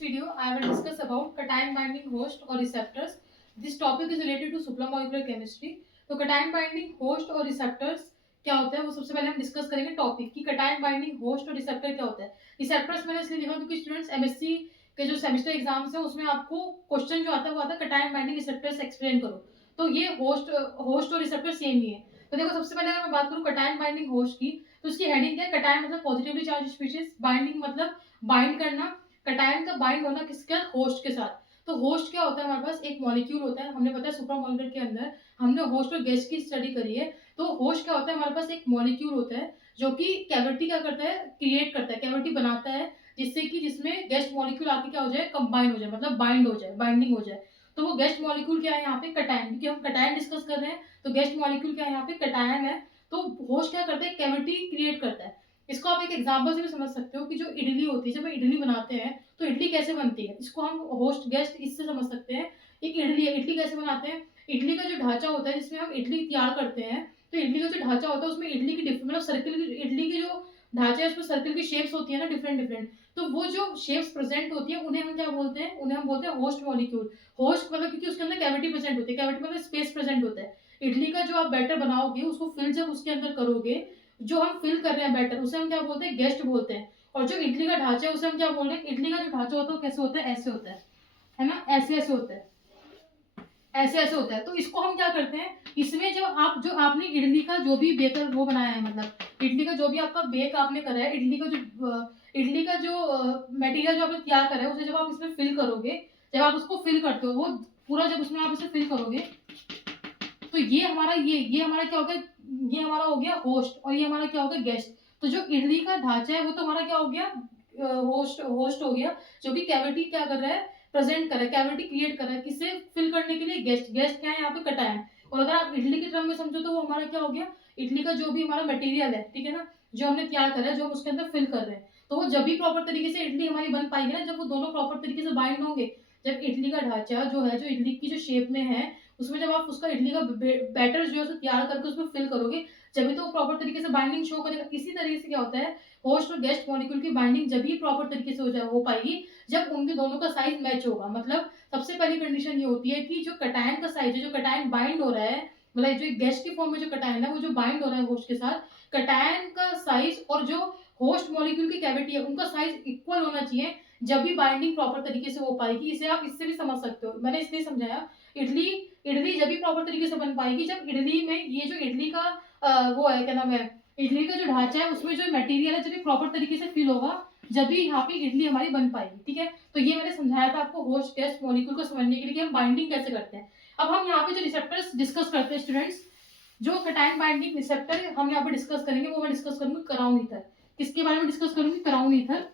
video, I will discuss about cation binding host or receptors. This topic is related to supramolecular chemistry. तो cation binding host और receptors क्या होता है वो सबसे पहले हम डिस्कस करेंगे टॉपिक कि cation binding host और receptor क्या होता है. रिसेप्टर्स मैंने इसलिए लिखा क्योंकि स्टूडेंट्स एमएससी के जो सेमेस्टर एग्जाम्स है उसमें आपको क्वेश्चन जो आता है वो आता है cation binding receptors एक्सप्लेन करो. तो ये होस्ट और रिसेप्टर सेम ही है. तो देखो सबसे पहले अगर मैं बात करूँ cation binding host की तो उसकी हेडिंग क्या है. cation मतलब पॉजिटिवली चार्ज स्पीशीज, बाइंडिंग मतलब बाइंड करना, कटायन का बाइंड होना किसके साथ, होस्ट के साथ. तो होस्ट क्या होता है, हमारे पास एक मॉलिक्यूल होता है. हमने पता है सुप्रामोलेक्युलर के अंदर हमने होस्ट और गैस की स्टडी करी है. तो होस्ट क्या होता है, हमारे पास एक मॉलिक्यूल होता है जो कि कैविटी क्या करता है, क्रिएट करता है, कैविटी बनाता है जिससे कि जिसमें गेस्ट मॉलिक्यूल आके क्या हो जाए, कंबाइन हो जाए, मतलब बाइंड हो जाए, बाइंडिंग हो जाए. तो वो गेस्ट मॉलिक्यूल क्या है यहाँ पे, कटायन. क्योंकि हम कटायन डिस्कस कर रहे हैं तो गेस्ट मॉलिक्यूल क्या है यहाँ पे, कटायन है. तो होस्ट क्या करता है, कैविटी क्रिएट करता है. इसको आप एक एग्जांपल से भी समझ सकते हो कि जो इडली होती है, जब हम इडली बनाते हैं तो इडली कैसे बनती है, इसको हम होस्ट गेस्ट इससे समझ सकते हैं. एक इडली है, इडली कैसे बनाते हैं, इडली का जो ढांचा होता है जिसमें हम इडली तैयार करते हैं, तो इडली का जो ढांचा होता है उसमें इडली की मतलब सर्किल की, इडली की जो ढांचा है उसमें सर्किल की शेप्स होती है ना, डिफरेंट डिफरेंट. तो वो जो शेप्स प्रेजेंट होती है उन्हें हम क्या बोलते हैं, उन्हें हम बोलते हैं होस्ट मॉलिक्यूल. होस्ट मतलब क्योंकि उसके अंदर कैविटी प्रेजेंट होती है, कैविटी मतलब स्पेस प्रेजेंट होता है. इडली का जो आप बैटर बनाओगे उसको फिल जब उसके अंदर करोगे, जो हम फिल कर रहे हैं बैटर, उसे हम क्या बोलते हैं, गेस्ट बोलते हैं. और जो इडली का ढांचा है उसे हम क्या बोल रहे हैं, इडली का जो ढांचा होता है वो कैसे होता है, ऐसे होता है ना, ऐसे ऐसे होता है, ऐसे ऐसे होता है. तो इसको हम क्या करते हैं, इसमें जब जो आपने इडली का जो भी बेकर वो बनाया है, मतलब इडली का जो भी आपका बेक आपने करा है, इडली का जो मटेरियल जो आपने तैयार करा है उसे जब आप इसमें फिल करोगे, जब आप उसको फिल करते हो वो पूरा, जब उसमें आप इसे फिल करोगे तो ये हमारा क्या हो गया, ये हमारा हो गया होस्ट और ये हमारा क्या हो गया, गेस्ट. तो जो इडली का ढांचा है वो तो हमारा क्या हो गया, होस्ट हो गया, जो कि कैविटी क्या कर रहा है, प्रेजेंट कर रहा है, कैविटी क्रिएट कर रहा है, किसे फिल करने के लिए, गेस्ट. गेस्ट क्या है यहाँ पे, कटायन. और अगर आप इडली के टर्म में समझो तो वो हमारा क्या हो गया, इडली का जो भी हमारा मटेरियल है, ठीक है ना, जो हमने तैयार करा है, जो हम उसके अंदर फिल कर रहे हैं, तो वो जब भी प्रॉपर तरीके से इडली हमारी बन पाएगी ना, जब वो दोनों प्रॉपर तरीके से बाइंड होंगे, जब इडली का ढांचा जो है, जो इडली की जो शेप में है, उसमें जब आप उसका इडली का बैटर जो है उसे तैयार करके उसमें फिल करोगे, जब तो वो प्रॉपर तरीके से बाइंडिंग शो करेगा. इसी तरीके से क्या होता है, होस्ट और गेस्ट मॉलिक्यूल की बाइंडिंग जब भी प्रॉपर तरीके से हो पाएगी जब उनके दोनों का साइज मैच होगा. मतलब सबसे पहली कंडीशन ये होती है कि जो कटायन का साइज है, जो कटायन बाइंड हो रहा है, मतलब जो गेस्ट की फॉर्म में जो कटायन है वो जो बाइंड हो रहा है होस्ट के साथ, कटायन का साइज और जो होस्ट मॉलिक्यूल की कैविटी है उनका साइज इक्वल होना चाहिए, जब भी बाइंडिंग प्रॉपर तरीके से हो पाएगी. इसे आप इससे भी समझ सकते हो, मैंने इसलिए समझाया. इडली इडली जब भी प्रॉपर तरीके से बन पाएगी जब इडली में ये जो इडली का वो है, क्या नाम है, इडली का जो ढांचा है उसमें जो मटेरियल है जब भी प्रॉपर तरीके से फिल होगा, जब भी यहाँ पे इडली हमारी बन पाएगी. ठीक है, तो ये मैंने समझाया था आपको होस्ट गेस्ट मॉलिक्यूल को समझने के लिए कि हम बाइंडिंग कैसे करते हैं. अब हम यहाँ पे जो रिसेप्टर्स डिस्कस करते हैं स्टूडेंट्स, जो कटायन बाइंडिंग रिसेप्टर हम यहाँ पे डिस्कस करेंगे वो मैं डिस्कस करूंगी क्राउन ईथर. किसके बारे में डिस्कस करूंगी, क्राउन ईथर.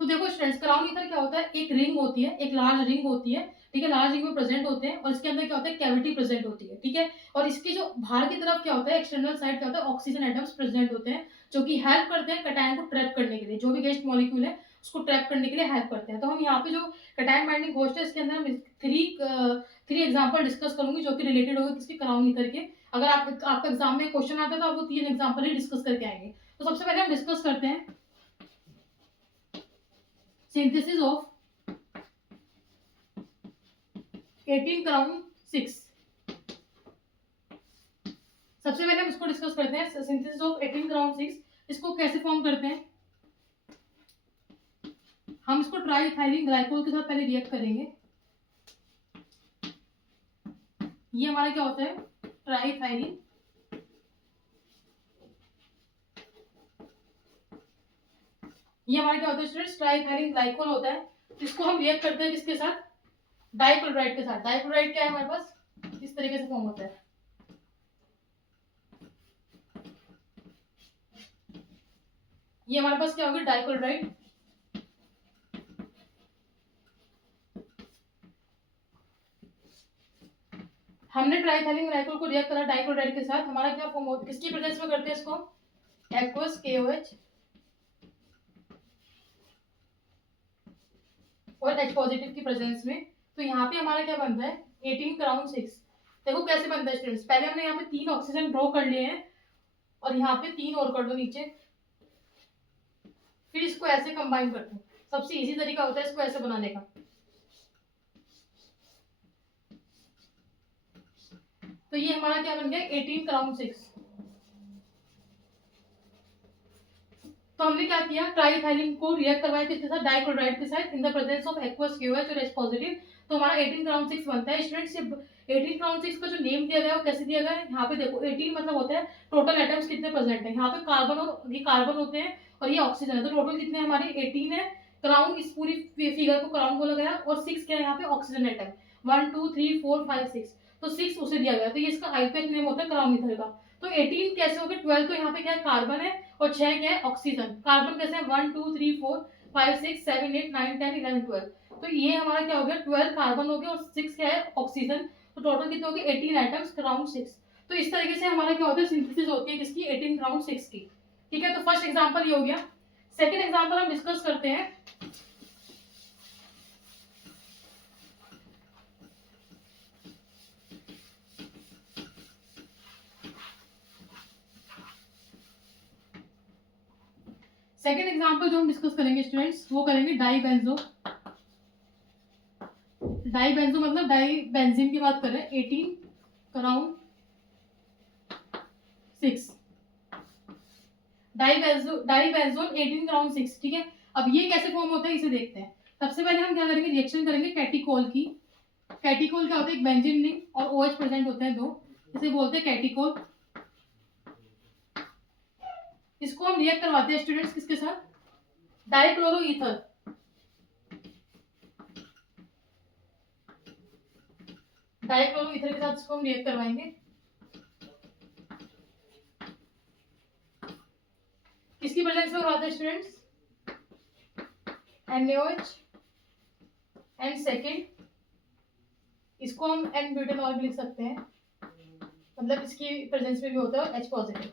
तो देखो स्टूडेंट्स, क्राउन ईथर क्या होता है, एक रिंग होती है, एक लार्ज रिंग होती है, ठीक है, लार्ज रिंग में प्रेजेंट होते हैं और इसके अंदर क्या होता है, कैविटी प्रेजेंट होती है. ठीक है, और इसके जो बाहर की तरफ क्या होता है, एक्सटर्नल साइड क्या होता है, ऑक्सीजन एटम्स प्रेजेंट होते हैं जो कि हेल्प करते हैं कटायन को ट्रैप करने के लिए, जो भी गेस्ट मॉलिक्यूल है उसको ट्रैप करने के लिए हेल्प करते हैं. तो हम यहाँ पे जो कटायन बाइंडिंग होस्ट है इसके अंदर हम थ्री एग्जाम्पल डिस्कस करूंगी जो कि रिलेटेड होगा किसके, क्राउन ईथर के. अगर आपका एग्जाम में क्वेश्चन आता है तो आप वो 3 एग्जाम्पल ही डिस्कस करके आएंगे. तो सबसे पहले हम डिस्कस करते हैं synthesis of 18 क्राउन 6. सबसे पहले हम इसको डिस्कस करते हैं, सिंथेसिस ऑफ 18 क्राउन 6. इसको कैसे फॉर्म करते हैं, हम इसको ट्राईइथाइलिन ग्लाइकोल के साथ पहले रिएक्ट करेंगे. ये हमारा क्या होता है, ट्राईइथाइलिन. ये हमारा क्या होता है स्टूडेंट्स, ट्राईइथाइलिन ग्लाइकोल होता है. इसको हम रिएक्ट करते हैं किसके साथ, डाइक्लोराइड के साथ. डाइक्लोराइड क्या है हमारे पास, इस तरीके से फॉर्म होता है. ये हमारे पास क्या होगा, डाइक्लोराइड. हमने ट्राईइथाइलिन ग्लाइकोल को रिएक्ट करा डाइक्लोराइड के साथ, हमारा क्या फॉर्म होता है, किसकी प्रेजेंस में करते हैं इसको, एक्वस KOH और H पॉजिटिव की प्रेजेंस में. तो यहाँ पे हमारा क्या बनता है, 18 क्राउन 6. देखो कैसे बनता है स्टूडेंट्स, पहले हमने यहाँ पे 3 ऑक्सीजन ड्रॉ कर लिए हैं और यहाँ पे 3 और कर दो नीचे. फिर इसको ऐसे कंबाइन करते हैं। सबसे इजी तरीका होता है इसको ऐसे बनाने का। तो ये हमारा क्या बन गया 18 क्राउन 6। तो हमने क्या किया, ट्राइथाइलिन को रिएक्ट करवाया किसके साथ, डाइक्लोराइड के साथ in the presence of aqueous KOH और H पॉजिटिव। तो हमारा 18 क्राउन 6 बनता है। स्टूडेंट्स 18 क्राउन 6 का जो नेम दिया गया है वो कैसे दिया गया है, यहाँ पे देखो 18 मतलब होता है टोटल एटम्स कितने प्रेजेंट है। यहाँ पे कार्बन और ये कार्बन होते हैं और ये ऑक्सीजन है। तो टोटल कितने हमारे 18 है। क्राउन इस पूरी फिगर को क्राउन को लगाया और 6 क्या है यहाँ पे ऑक्सीजन एटम 1 2 3 4 5 6। तो 6 उसे दिया गया। तो ये इसका आईपीएक नेम होता है क्राउन ईथर का। तो 18 कैसे हो गया, 12 तो यहाँ पे क्या है कार्बन है और 6 क्या है ऑक्सीजन। कार्बन कैसे है 1 2 3 4 5 6 7 8 9 10 11 12। तो ये हमारा क्या हो गया 12 कार्बन हो गया और 6 क्या है ऑक्सीजन। तो टोटल कितने हो गए 18 आइटम्स क्राउन 6। तो इस तरीके से हमारा क्या होता है सिंथेसिस होती है किसकी 18 क्राउन 6 की। ठीक है, तो फर्स्ट एग्जांपल ये हो गया। सेकंड एग्जांपल हम डिस्कस करते हैं। सेकंड एग्जांपल जो हम डिस्कस करेंगे स्टूडेंट्स वो करेंगे डाईबेंजो। डाईबेंजो मतलब डाई बेंजीन की बात करें 18 क्राउन 6। डाईबेंजोन 18 क्राउन 6। ठीक है, अब ये कैसे फॉर्म होता है इसे देखते हैं। सबसे पहले हम क्या करेंगे रिएक्शन करेंगे कैटिकोल की। कैटिकोल क्या होता है एक बेंजीन रिंग और OH प्रेजेंट होते हैं 2, इसे बोलते हैं कैटिकोल। इसको हम रिएक्ट करवाते हैं स्टूडेंट्स किसके साथ, डाइक्लोरो ईथर। डाइक्लोरो ईथर के साथ इसको हम रिएक्ट करवाएंगे। किसकी प्रेजेंस में करवाते हैं स्टूडेंट्स, NaOH एंड सेकेंड इसको हम N ब्यूटेनॉल भी लिख सकते हैं, मतलब इसकी प्रेजेंस में भी होता है H पॉजिटिव।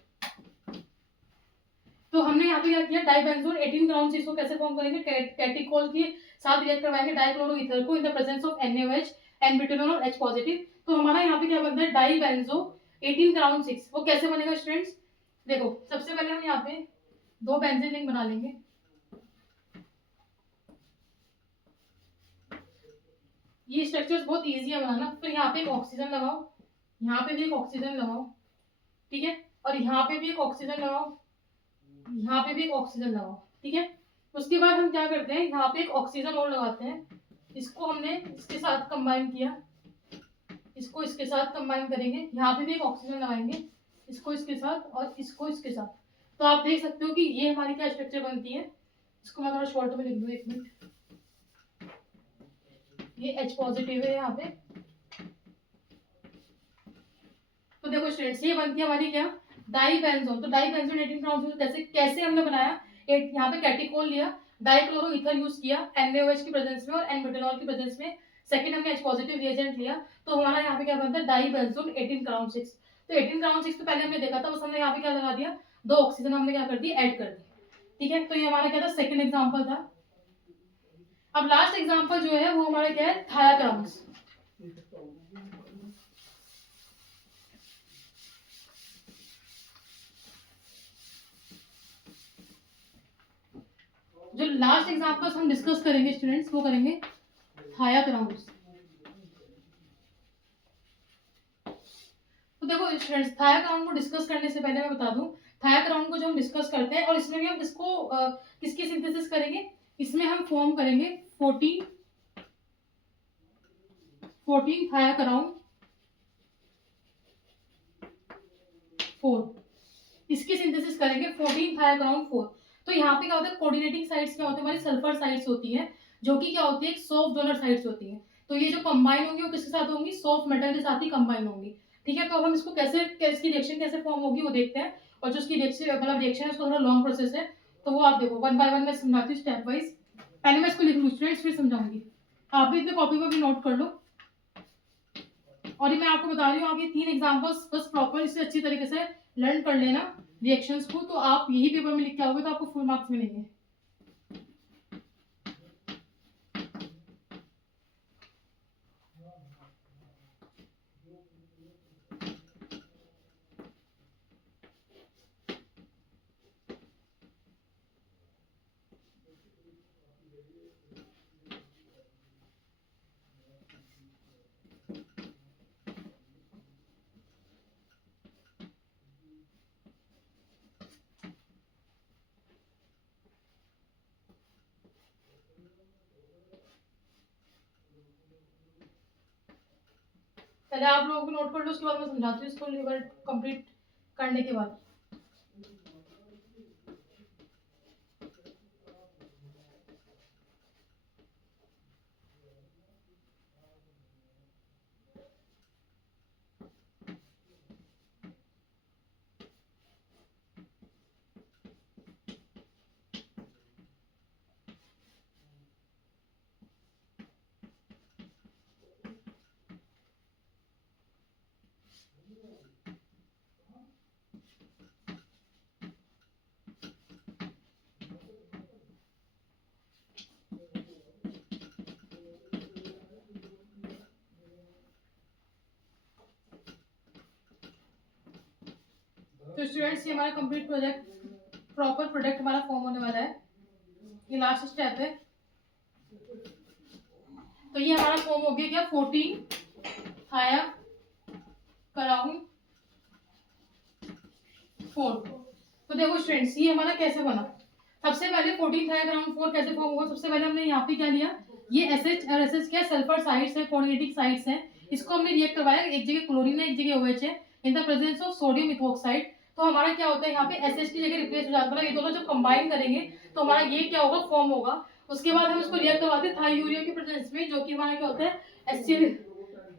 तो हमने यहाँ पे क्या किया डाइबेंजोन 18 क्राउन 6 को कैसे फॉर्म करेंगे, कैटिकोल के साथ रिएक्ट करवाएंगे डाइक्लोरो ईथर को in the presence of NaOH N butanol और H पॉजिटिव। तो हमारा यहाँ पे क्या बनता है डाइबेंजो 18 क्राउन 6। वो कैसे बनेगा स्टूडेंट्स, देखो सबसे पहले हम यहाँ पे 2 बेंजीन रिंग बना लेंगे। ये स्ट्रक्चर्स बहुत इजी है बनाना। फिर यहाँ पे एक ऑक्सीजन लगाओ, यहाँ पे भी एक ऑक्सीजन लगाओ, ठीक है, और यहाँ पे भी एक ऑक्सीजन लगाओ, यहाँ पे भी एक ऑक्सीजन लगाओ, ठीक है। उसके बाद हम क्या करते हैं यहाँ पे एक ऑक्सीजन और लगाते हैं। इसको हमने इसके साथ कंबाइन किया, इसको इसके साथ कंबाइन करेंगे, यहाँ पे भी एक ऑक्सीजन लगाएंगे, इसको इसके साथ और इसको इसके साथ। तो आप देख सकते हो कि ये हमारी क्या स्ट्रक्चर बनती है। इसको मैं थोड़ा शॉर्ट में लिख दूँ, एक मिनट। ये H पॉजिटिव है यहाँ पे। तो देखो स्टूडेंट्स ये बनती है हमारी क्या डाइबेंजोन। तो डाइबेंजोन 18 क्राउन कैसे कैसे हमने बनाया, एक यहाँ पे कैटिकोल लिया, डाइक्लोरो ईथर यूज किया NaOH की प्रेजेंस में और N ब्यूटेनॉल की प्रेजेंस में। सेकंड हमने H पॉजिटिव रिएजेंट लिया। तो हमारा यहाँ पे क्या बनता है डाइबेंजोन 18 क्राउन 6। तो 18 क्राउन 6 तो पहले हमने देखा था, बस हमने यहाँ पे क्या लगा दिया 2 ऑक्सीजन हमने क्या कर दिया ऐड कर दिया। ठीक है, तो ये हमारा क्या था सेकंड एग्जाम्पल था। अब लास्ट एग्जाम्पल जो है वो हमारा क्या है थायाक्राउन्स। जो लास्ट एग्जांपल्स हम डिस्कस करेंगे स्टूडेंट्स वो करेंगे थायाक्राउन्स। तो देखो स्टूडेंट्स थायाक्राउन को डिस्कस करने से पहले मैं बता दूं, थायाक्राउन को जो हम डिस्कस करते हैं और इसमें भी हम इसको किसकी सिंथेसिस करेंगे, इसमें हम फॉर्म करेंगे 14 थायाक्राउन 4। इसकी सिंथेसिस करेंगे 14 थायाक्राउन 4। तो यहाँ पे क्या होता है कोऑर्डिनेटिंग साइड्स क्या होती है हमारी सल्फर साइड्स होती है, जो कि क्या होती है सॉफ्ट डोनर साइड्स होती है। तो ये जो कंबाइन होंगी वो किसके साथ होंगी सॉफ्ट मेटल के साथ ही कंबाइन होंगी। ठीक है, तो अब हम इसको कैसे इसकी रिएक्शन कैसे फॉर्म होगी वो देखते हैं। और जो इसकी रिएक्शन मतलब रिएक्शन है उसको थोड़ा लॉन्ग प्रोसेस है, तो वो आप देखो वन बाय वन मैं समझाती हूँ स्टेप वाइज। पहले मैं इसको लिख लूँ स्टूडेंट्स फिर समझाऊंगी, आप भी इतने कॉपी पर भी नोट कर लो। और ये मैं आपको बता रही हूँ आप ये 3 एग्जाम्पल्स बस प्रॉपर इससे अच्छी तरीके से लर्न कर लेना रिएक्शंस को, तो आप यही पेपर में लिख के आओगे तो आपको फुल मार्क्स मिलेंगे। पहले आप लोगों को नोट कर लो, उसके बाद मैं समझाती हूँ इसको कंप्लीट करने के बाद। तो स्टूडेंट्स, ये हमारा कंप्लीट प्रोजेक्ट प्रॉपर प्रोडक्ट हमारा फॉर्म होने वाला है। ये लास्ट स्टेप है। तो ये हमारा फॉर्म हो गया क्या, 14 थाया कराउन 4। तो देखो स्टूडेंट्स, ये हमारा कैसे बना। सबसे पहले 14 थाया कराउन 4 कैसे फॉर्म हुआ। सबसे पहले हमने यहाँ पे क्या लिया, ये एसएच और एसएच क्या सल्फर साइड्स है, कोऑर्डिनेटिंग साइड्स है। इसको हमने रिएक्ट करवाया, एक जगह क्लोरीन है, एक जगह OH है, in the presence of sodium ethoxide. तो हमारा क्या होता है, यहाँ पे एसएच की जगह रिप्लेस हो जाता है। ये दोनों जब कंबाइन करेंगे तो हमारा ये क्या होगा, फॉर्म होगा। उसके बाद हम इसको रिएक्ट करवाते हैं थाईयूरिया की प्रेजेंस में, जो कि हमारा क्या होता है, HCl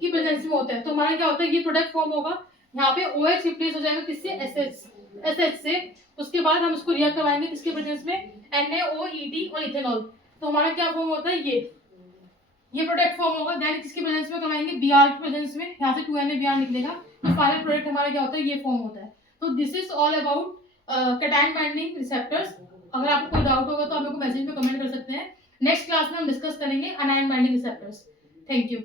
की प्रेजेंस में होता है। तो हमारा क्या होता है, ये प्रोडक्ट फॉर्म होगा। यहाँ पे OH रिप्लेस हो जाएगा किससे, एसएच से। उसके बाद हम इसको रिएक्ट करवाएंगे किसके प्रेजेंस में, NaOED और इथेनॉल। तो हमारा क्या फॉर्म होता है, ये प्रोडक्ट फॉर्म होगा। देन किसके प्रेजेंस में करवाएंगे, Br के प्रेजेंस में। यहाँ से 2Na निकलेगा। तो फाइनल प्रोडक्ट हमारा क्या होता है, ये फॉर्म होता है। तो this is all about cation binding receptors. अगर आपको कोई डाउट होगा तो आप मेरे को मैसेज में कमेंट कर सकते हैं। नेक्स्ट क्लास में हम डिस्कस करेंगे अनायन बाइंडिंग रिसेप्टर्स। Thank you.